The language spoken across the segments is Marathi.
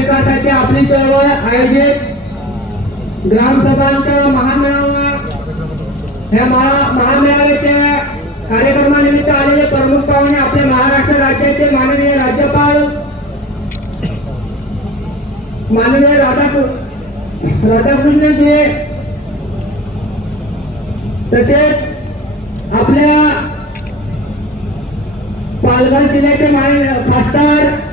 विकासाची आपली चळवळ आयोजित ग्रामसभांचा महामेळावा. या महामेळाव्याच्या कार्यक्रमानिमित्त आलेले प्रमुख पाहुणे आपले महाराष्ट्र राज्याचे माननीय राज्यपाल माननीय राधाकृष्ण राधाकृष्णजी तसेच आपल्या पालघर जिल्ह्याचे माननीय खासदार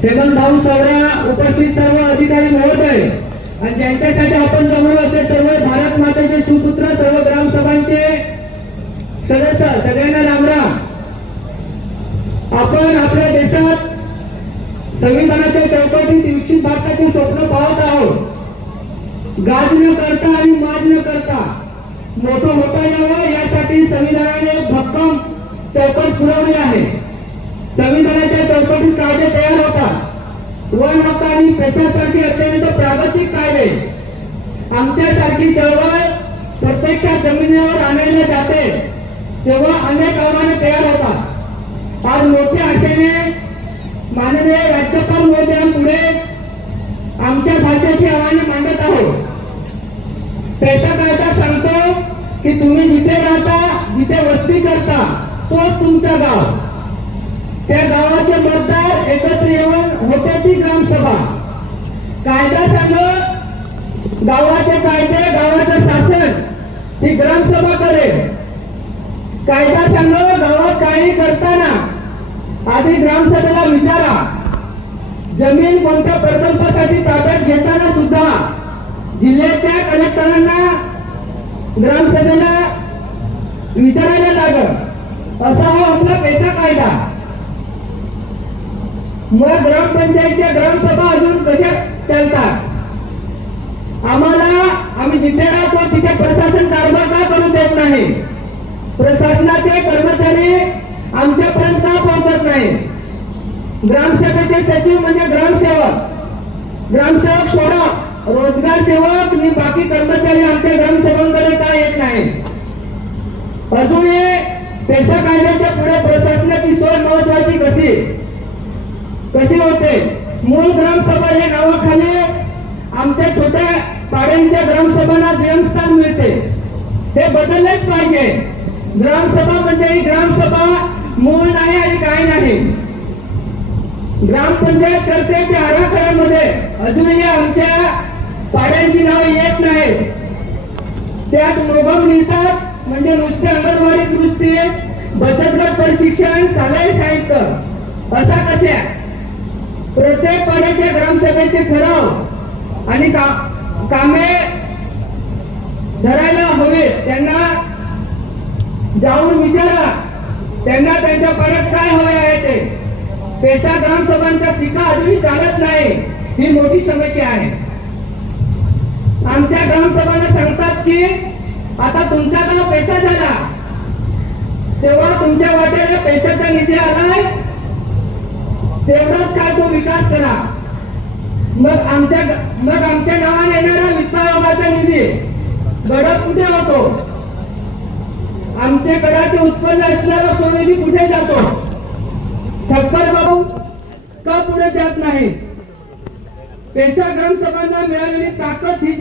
श्रीमंत भाऊ सवरा उपस्थित सर्व अधिकारी महोदय. आणि ज्यांच्यासाठी आपण जमलो असे सर्व भारत मातेचे सुपुत्र सर्व ग्रामसभांचे सदस्य सगळ्यांना रामराम आपण आपल्या देशात संविधानाच्या चौकटीत विकसित भारताचे स्वप्न पाहत आहोत. गाज न करता आणि माज न करता मोठं होता यावं यासाठी संविधानाने भक्कम चौकट पुरवली आहे. संविधानाच्या चौकटीत कायदे तयार होतात. वन हक्क आणि पेशासाठी अत्यंत प्रागतिक कायदे. आमच्यासारखी चळवळ प्रत्यक्षात जमिनीवर आणायला जाते तेव्हा अनेक आव्हाने तयार होतात. आज मोठ्या आशेने माननीय राज्यपाल महोदयांपुढे आमच्या भाषेची आव्हाने मांडत आहोत. पैसा कायदा सांगतो की तुम्ही जिथे राहता जिथे वस्ती करता तोच तुमचा गाव. त्या गावाचे मतदार एकत्र येऊन होते ती ग्रामसभा. कायदा सांग गावाचे कायदे गावाचं शासन ही ग्रामसभा करेल कायदा सांग गावात काही करताना आधी ग्रामसभेला विचारा. जमीन कोणत्या प्रकल्पासाठी ताब्यात घेताना सुद्धा जिल्ह्याच्या कलेक्टरांना ग्रामसभेला विचारायला लागत असा हा आपला पैसा कायदा. मग ग्रामपंचायतच्या ग्रामसभा अजून कशा चालतात? आम्हाला आम्ही जिथे राहतो तिथे प्रशासन कारभार का करू देत नाही? प्रशासनाचे कर्मचारी आमच्यापर्यंत का पोहोचत नाही? ग्रामसभेचे सचिव म्हणजे ग्रामसेवक. ग्रामसेवक सोडा. रोजगार सेवक आणि बाकी कर्मचारी आमच्या ग्रामसेवकांकडे का येत नाही? अजून हे पैसा कायद्याच्या पुढे प्रशासनाची सोय महत्त्व कसे होते? मूल ग्रामसभा या नावाखाली आमच्या छोट्या पाड्यांच्या ग्रामसभांना नियमस्थान मिळते. हे बदललेच पाहिजे. ग्रामसभा म्हणजे ही ग्रामसभा मूळ नाही आणि काय नाही. ग्रामपंचायत करते त्या आराखड्यामध्ये. अजूनही आमच्या पाड्यांची नावे येत नाहीत. त्यात मोगम लिहितात म्हणजे नुसते अंगणवाडी दुरुस्ती बचत गट प्रशिक्षण सलाई साहित्य. असा कशा प्रत्येक पाण्याचे ग्रामसभेचे ठराव आणि का- कामे धरायला हवे त्यांना जाऊन विचारा. त्यांना त्यांच्या पाण्यात काय हवे आहे ते. पेसा ग्रामसभांचा शिका अजूनही चालत नाही ही मोठी समस्या आहे. आमच्या ग्रामसभांना सांगतात की आता तुमचा गाव पैसा झाला. तेव्हा तुमच्या वाट्याला पैशाचा निधी आलाय तेवढाच काय तो विकास करा. मग आमच्या मग आमच्या गावाला येणारा वित्त निधी गडप कुठे होतो? आमच्या गडाचे उत्पन्न असणारा तो निधी कुठे जातो? ठक्कर भाऊ का पुढे जात नाही? पेशा ग्रामसभांना मिळालेली ताकद ही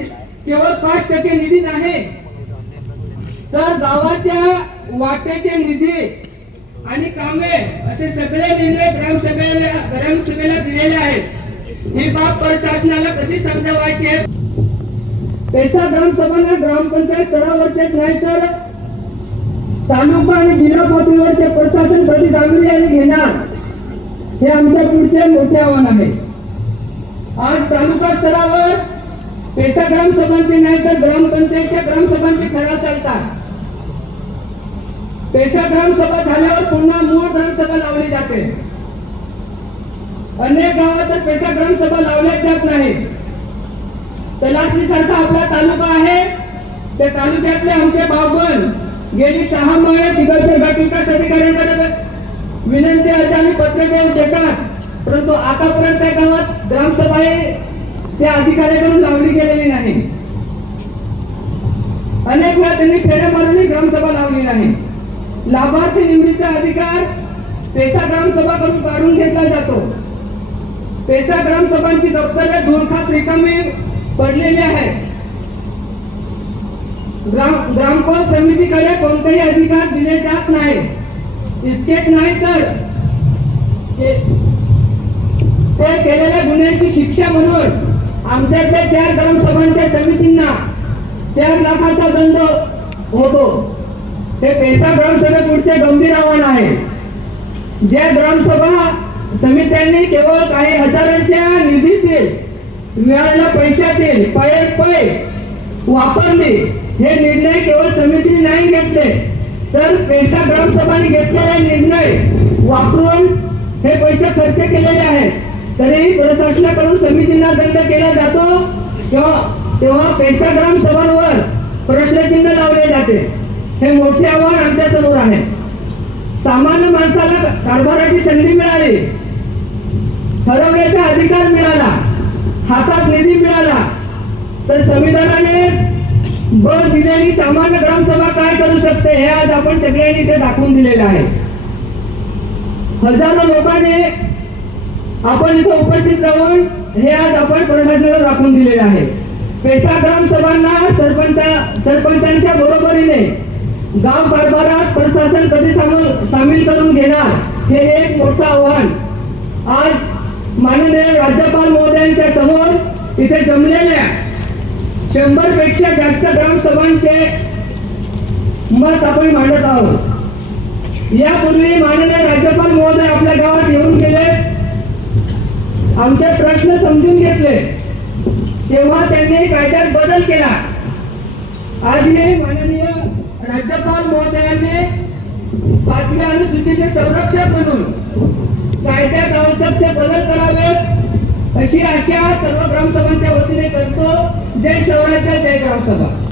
केवळ पाच टक्के निधी नाही. तर गावाच्या वाटेचे निधी आणि कामे असे सगळे निर्णय ग्रामसभेला ग्रामसभेला दिलेले आहेत. ही बाब प्रशासनाला कशी समजावायचे पैसा ग्रामसभांना ग्रामपंचायत स्तरावरचेच नाही तर तालुका आणि जिल्हा पातळीवरचे प्रशासन कधी गांभीर्याने घेणार? हे आमच्या पुढचे मोठे आव्हान आहे. आज तालुका स्तरावर पेशा ग्रामसभांचे नाही तर ग्रामपंचायतच्या ग्रामसभांचे ठराव चालतात. पेशा ग्रामसभा झाल्यावर पुन्हा मूळ ग्रामसभा लावली जाते. अनेक गावात तर पेशा ग्रामसभा लावल्या जात नाही तलासरी सारखा आपला तालुका आहे. त्या तालुक्यातले आमचे भावबन गेली सहा महिने तिकडच्या गटविकास अधिकाऱ्यांकडे विनंती अर्ज आणि पत्र देऊन देतात. परंतु आतापर्यंत त्या गावात ग्रामसभा हे त्या अधिकाऱ्याकडून लावली गेलेली नाही. अनेक वेळा त्यांनी फेऱ्या मारूनही ग्रामसभा लावली नाही. लाभार्थी निवडीचा अधिकार पेसा ग्रामसभाकडून काढून घेतला जातो. पेसा ग्रामसभांची दप्तरे धोरखात रिकामी पडलेली आहेत. ग्राम ग्रामपंचायत समितीकडे कोणतेही अधिकार दिले जात नाही. इतकेच नाही तर ते ते केलेल्या गुन्ह्यांची शिक्षा म्हणून आमच्या त्या चार ग्रामसभांच्या समितींना चार लाखाचा दंड होतो. हे पेसा ग्रामसभे पुढचे गंभीर आव्हान आहे. ज्या ग्रामसभा समित्यांनी केवळ काही हजारांच्या निधीतील मिळालेल्या पैशातील पै पै वापरली हे निर्णय केवळ समितीने नाही घेतले तर पेसा ग्रामसभाने घेतलेले निर्णय वापरून हे पैसे खर्च केलेले आहेत. तरीही प्रशासनाकडून समितींना दंड केला जातो तेव्हा तेव्हा पेसा ग्रामसभांवर प्रश्नचिन्ह लावले जाते. हे मोठे आव्हान आमच्यासमोर आहे. सामान्य माणसाला कारभाराची संधी मिळाली. ठरवण्याचा अधिकार मिळाला. हातात निधी मिळाला. तर संविधानाने बळ दिलेली सामान्य ग्रामसभा काय करू शकते हे आज आपण सगळ्यांनी ते दाखवून दिलेलं आहे. हजारो लोकांनी आपण इथं उपस्थित राहून हे आज आपण प्रशासनाला दाखवून दिलेलं आहे. पेसा ग्रामसभांना सरपंच सरपंचांच्या बरोबरीने गाव कारभारात प्रशासन कधी सामील करून घेणार हे एक मोठं आव्हान. आज माननीय राज्यपाल महोदयांच्या समोर इथे जमलेल्या शंभरपेक्षा जास्त ग्रामसभांचे मत आपण मांडत आहोत. यापूर्वी माननीय राज्यपाल महोदय आपल्या गावात येऊन गेले. आमचे प्रश्न समजून घेतले. तेव्हा त्यांनी कायद्यात बदल केला. आज मी माननीय राज्यपाल महोदयाने पाचव्या अनुसूचीचे संरक्षक म्हणून कायद्यात आवश्यक ते बदल करावेत. अशी आशा सर्व ग्रामसभांच्या वतीने करतो. जय शहराच्या जय ग्रामसभा.